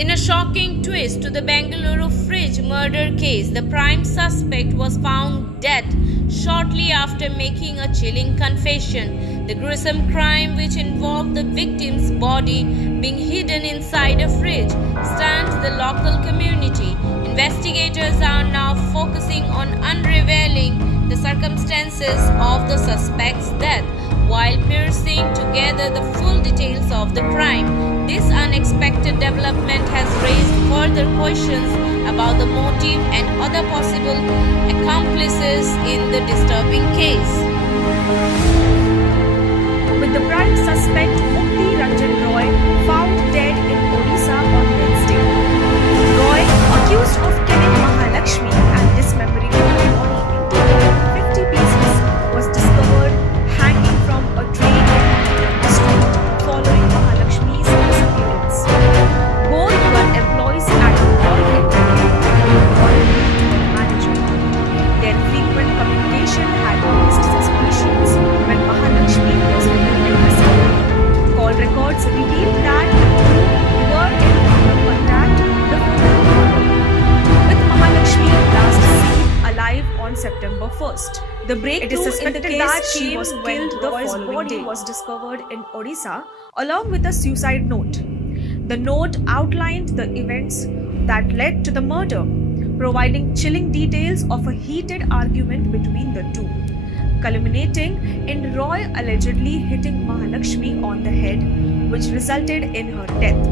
In a shocking twist to the Bengaluru fridge murder case, the prime suspect was found dead shortly after making a chilling confession. The gruesome crime, which involved the victim's body being hidden inside a fridge, stunned the local community. Investigators are now focusing on unraveling the circumstances of the suspect's death while piecing together the full details of the crime. This unexpected development has raised further questions about the motive and other possible accomplices in the disturbing case. With the prime suspect Mukti Ranjan Roy found dead in Odisha on Wednesday. Roy, accused of killing Mahalakshmi and dismembering her body into 50 pieces, was discovered hanging from a tree in the street following Mahalakshmi's disappearance. Both were employees at the mall in Bengaluru, manager. Their frequent communication had raised suspicions when Mahalakshmi was reported missing. Call records revealed that the two were in contact before the murder, with Mahalakshmi last seen alive on September 1st. The breakthrough it is suspected that she was killed the following day was discovered in Odisha along with a suicide note. The note outlined the events that led to the murder, providing chilling details of a heated argument between the two, culminating in Roy allegedly hitting Mahalakshmi on the head, which resulted in her death.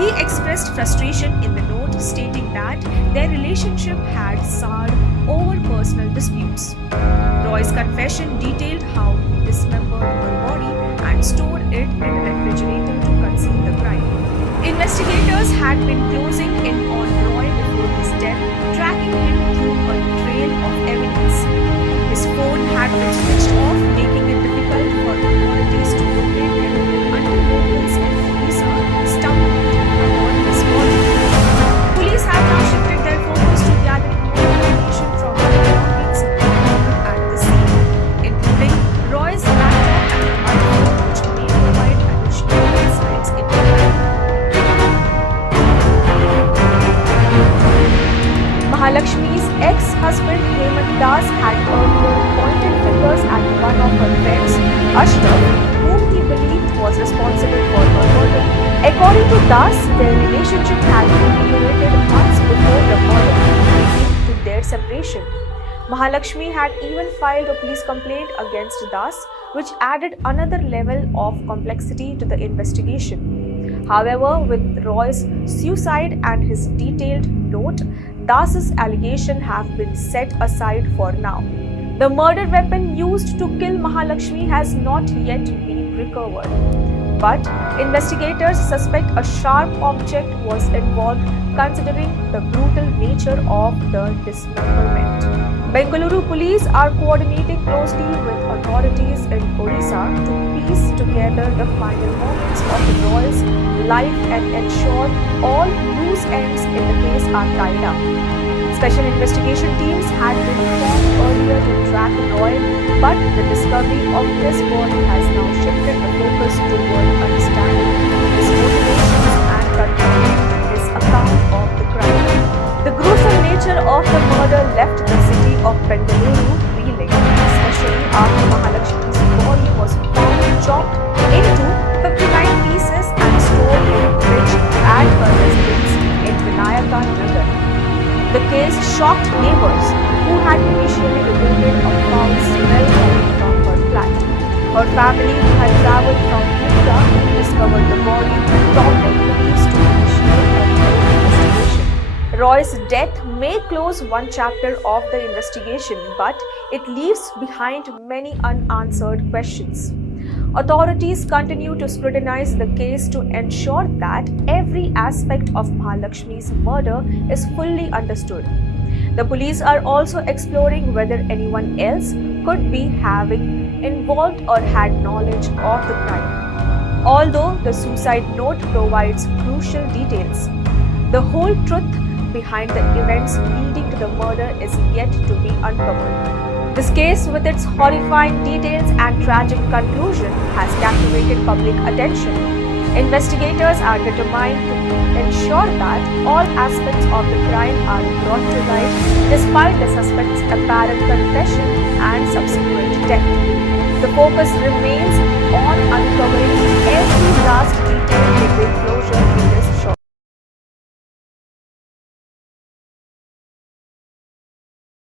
He expressed frustration in the note, stating that their relationship had soured over personal disputes. Roy's confession detailed how he dismembered her body and stored it in a refrigerator to conceal the crime. Investigators had been closing in on Roy before his death, tracking him through a trail of evidence. His phone had been switched off, making it difficult for authorities to locate him until locals in Odisha stumbled upon his body. Police have now shifted their focus to gathering more information from the belongings found at the scene, including Roy's laptop and iPhone, which may provide additional insights into the crime. Mahalakshmi's ex-husband Hemant Das had earlier pointed fingers at one of her friends, Ashraf, whom he believed was responsible for her murder. According to Das, their relationship had deteriorated months before the murder, leading to their separation. Mahalakshmi had even filed a police complaint against Das, which added another level of complexity to the investigation. However, with Roy's suicide and his detailed note, Das's allegations have been set aside for now. The murder weapon used to kill Mahalakshmi has not yet been recovered, but investigators suspect a sharp object was involved considering the brutal nature of the dismemberment. Bengaluru police are coordinating closely with authorities in Odisha to piece together the final moments of Roy's life and ensure all loose ends in the case are tied up. Special investigation teams had been formed earlier to track Roy, but the discovery of his body has now shifted the focus toward understanding his motivations and confirming his account of the crime. The gruesome nature of the murder left the city of Bengaluru reeling, especially after Mahalakshmi's body was found chopped into 59 pieces and stored in a fridge at her residence in Vinayaka Nagar. The case shocked neighbors who had initially reported a foul smell coming from her flat. Her family, who had travelled from India, discovered the body, prompting police to initiate a thorough investigation. Roy's death may close one chapter of the investigation, but it leaves behind many unanswered questions. Authorities continue to scrutinize the case to ensure that every aspect of Mahalakshmi's murder is fully understood. The police are also exploring whether anyone else could be having involved or had knowledge of the crime. Although the suicide note provides crucial details, the whole truth behind the events leading to the murder is yet to be uncovered. This case, with its horrifying details and tragic conclusion, has captivated public attention. Investigators are determined to ensure that all aspects of the crime are brought to light despite the suspect's apparent confession and subsequent death. The focus remains